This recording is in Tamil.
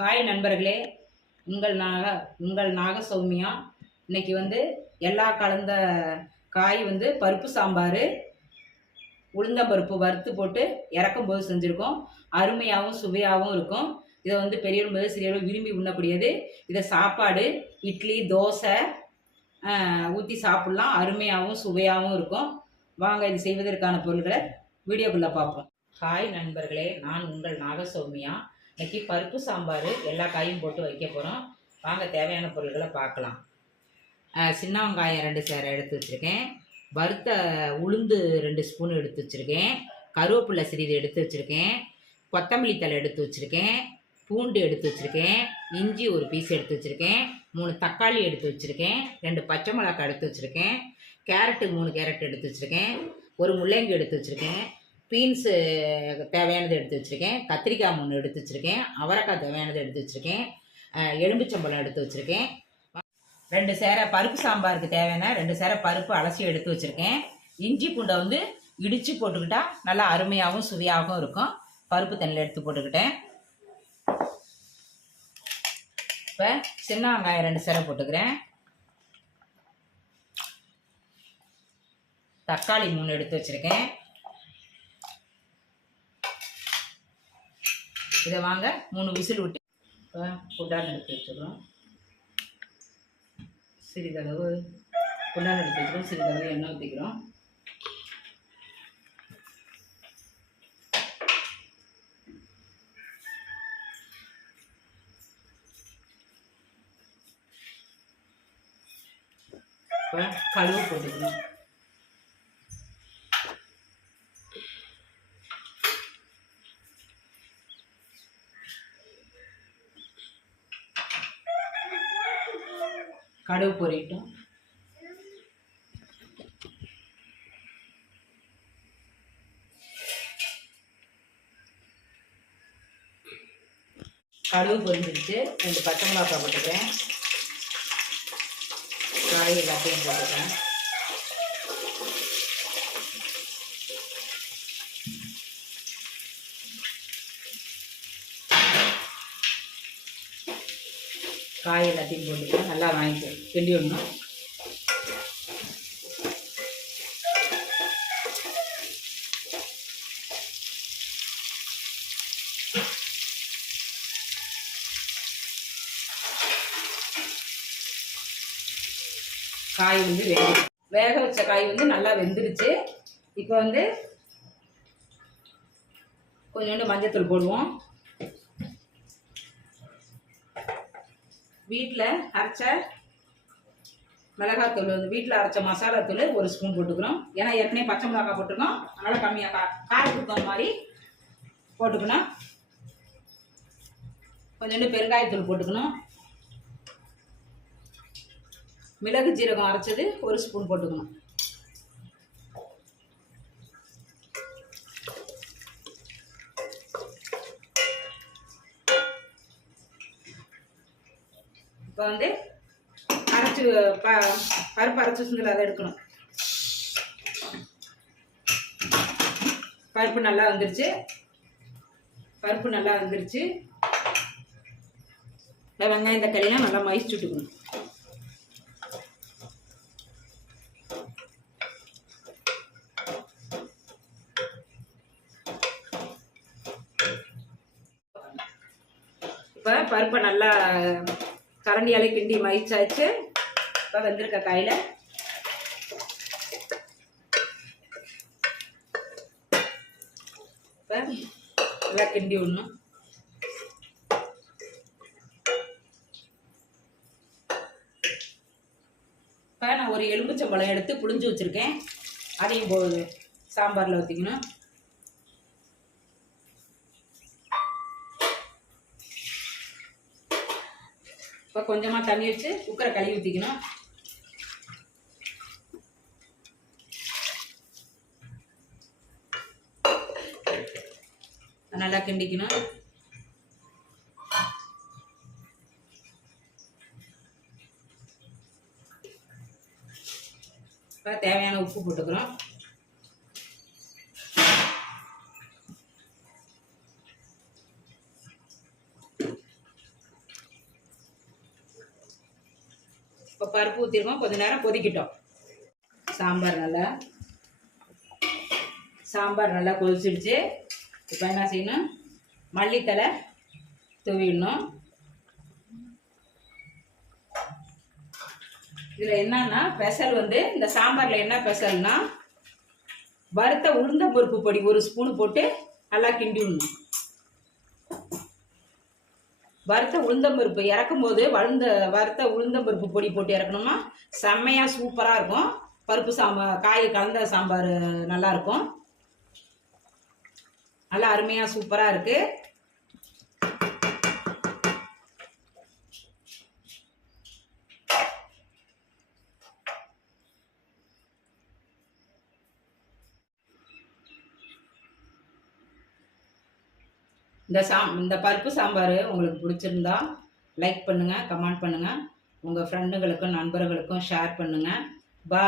ஹாய் நண்பர்களே, உங்கள் நாகசௌமியா. இன்னைக்கு எல்லா கலந்த காய் பருப்பு சாம்பார், உளுந்தம்பருப்பு வறுத்து போட்டு இறக்கும் போது செஞ்சுருக்கோம். அருமையாகவும் சுவையாகவும் இருக்கும். இதை பெரியவரும் போது சிறியவரும் விரும்பி உண்ணக்கூடியது. இதை சாப்பாடு, இட்லி, தோசை ஊற்றி சாப்பிட்லாம். அருமையாகவும் சுவையாகவும் இருக்கும். வாங்க இது செய்வதற்கான பொருள்களை வீடியோக்குள்ளே பார்ப்போம். ஹாய் நண்பர்களே, நான் உங்கள் நாகசௌமியா. இன்றைக்கி பருப்பு சாம்பார் எல்லா காயும் போட்டு வைக்க போகிறோம். வாங்க தேவையான பொருள்களை பார்க்கலாம். சின்ன வெங்காயம் 2 சேரை எடுத்து வச்சுருக்கேன். வறுத்த உளுந்து 2 ஸ்பூன் எடுத்து வச்சுருக்கேன். கருவேப்பிலை சிறிது எடுத்து வச்சுருக்கேன். கொத்தமல்லி தழை எடுத்து வச்சுருக்கேன். பூண்டு எடுத்து வச்சுருக்கேன். இஞ்சி ஒரு பீஸ் எடுத்து வச்சுருக்கேன். 3 தக்காளி எடுத்து வச்சுருக்கேன். 2 பச்சை மிளகாய் எடுத்து வச்சுருக்கேன். கேரட்டு 3 கேரட் எடுத்து வச்சுருக்கேன். ஒரு முள்ளங்கி எடுத்து வச்சுருக்கேன். பீன்ஸு தேவையானது எடுத்து வச்சுருக்கேன். கத்திரிக்காய் 3 எடுத்து வச்சுருக்கேன். அவரைக்காய் தேவையானது எடுத்து வச்சுருக்கேன். எலும்பிச்சம்பழம் எடுத்து வச்சுருக்கேன். 2 சேரை பருப்பு சாம்பாருக்கு தேவையான 2 சேரை பருப்பு அலசி எடுத்து வச்சுருக்கேன். இஞ்சி பூண்டை இடித்து போட்டுக்கிட்டா நல்லா அருமையாகவும் சுவையாகவும் இருக்கும். பருப்பு தண்ணியில் எடுத்து போட்டுக்கிட்டேன். இப்போ சின்ன வெங்காயம் 2 சேரை போட்டுக்கிறேன். தக்காளி 3 எடுத்து வச்சுருக்கேன். இதை வாங்க 3 விசில் விட்டு குண்டான் எடுத்து வச்சுக்கிறோம். சிறிதளவு குண்டான் எடுத்து வச்சுக்கிறோம். சிறிதளவு எண்ணெய் ஊற்றிக்கிறோம். இப்போ கடுகு போட்டுக்கணும். கடுகு பொரியட்டும். கடுகு பொரிஞ்சிருச்சு. 2 பச்சை மிளகாய் போட்டுக்கிறேன். காய் எல்லாத்தையும் போட்டுக்கிறேன். காய் எல்லாத்தையும் போட்டுட்டு நல்லா கிண்டி விடணும். காய் வேக வச்ச காய் நல்லா வெந்துருச்சு. இப்போ கொஞ்சோண்டு மஞ்சத்தூள் போடுவோம். வீட்டில் அரைச்ச மிளகாத்தூள் வீட்டில் அரைச்ச மசாலாத்தூள் 1 ஸ்பூன் போட்டுக்கணும். ஏன்னா ஏற்கனவே பச்சை மிளகாய் போட்டுக்கணும். அதனால் கம்மியாக காரத்துக்கு தகுந்த மாதிரி போட்டுக்கணும். கொஞ்சோண்டு பெருங்காயத்தூள் போட்டுக்கணும். மிளகு ஜீரகம் அரைச்சது 1 ஸ்பூன் போட்டுக்கணும். இப்போ அரைச்சி பருப்பு அரைச்சி வச்சுருந்ததில் அதை எடுக்கணும். பருப்பு நல்லா வந்துருச்சு. வெங்காயம் தக்காளிலாம் நல்லா மசிச்சு விட்டுக்கணும். இப்போ பருப்பை நல்லா கரண்டியாலே கிண்டி மகிச்சாச்சு. இப்போ வெந்திருக்க காயில் இப்போ நல்லா கிண்டி விடணும். இப்போ நான் ஒரு எலும்பிச்சம்பழம் எடுத்து புளிஞ்சு வச்சுருக்கேன். அதையும் சாம்பாரில் ஊற்றிக்கணும். இப்போ கொஞ்சமாக தண்ணி வச்சு குக்கரை கழுவி ஊற்றிக்கணும். நல்லா கிண்டிக்கணும். இப்போ தேவையான உப்பு போட்டுக்கிறோம். இப்போ பருப்பு ஊற்றிருக்கோம், கொஞ்சம் நேரம் கொதிக்கிட்டோம். சாம்பார் நல்லா கொதிச்சிடுச்சு. இப்போ என்ன செய்யணும், மல்லித்தலை தூவிடணும். இதில் என்னன்னா ஸ்பெஷல் வந்து இந்த சாம்பாரில் என்ன ஸ்பெஷல்னா, வறுத்த உளுந்தம்பருப்பு பொடி 1 ஸ்பூன் போட்டு நல்லா கிண்டி விடணும். வறுத்த உளுந்தம்பருப்பு இறக்கும் போது வறுத்த உளுந்தம்பருப்பு பொடி போட்டு இறக்கணும்னா செம்மையாக சூப்பராக இருக்கும். பருப்பு சாம்பார் காய் கலந்த சாம்பார் நல்லாயிருக்கும். நல்லா அருமையாக சூப்பராக இருக்குது. இந்த பருப்பு சாம்பார் உங்களுக்கு பிடிச்சிருந்தா லைக் பண்ணுங்கள், கமெண்ட் பண்ணுங்கள், உங்கள் ஃப்ரெண்டுங்களுக்கும் நண்பர்களுக்கும் ஷேர் பண்ணுங்கள். பாய்.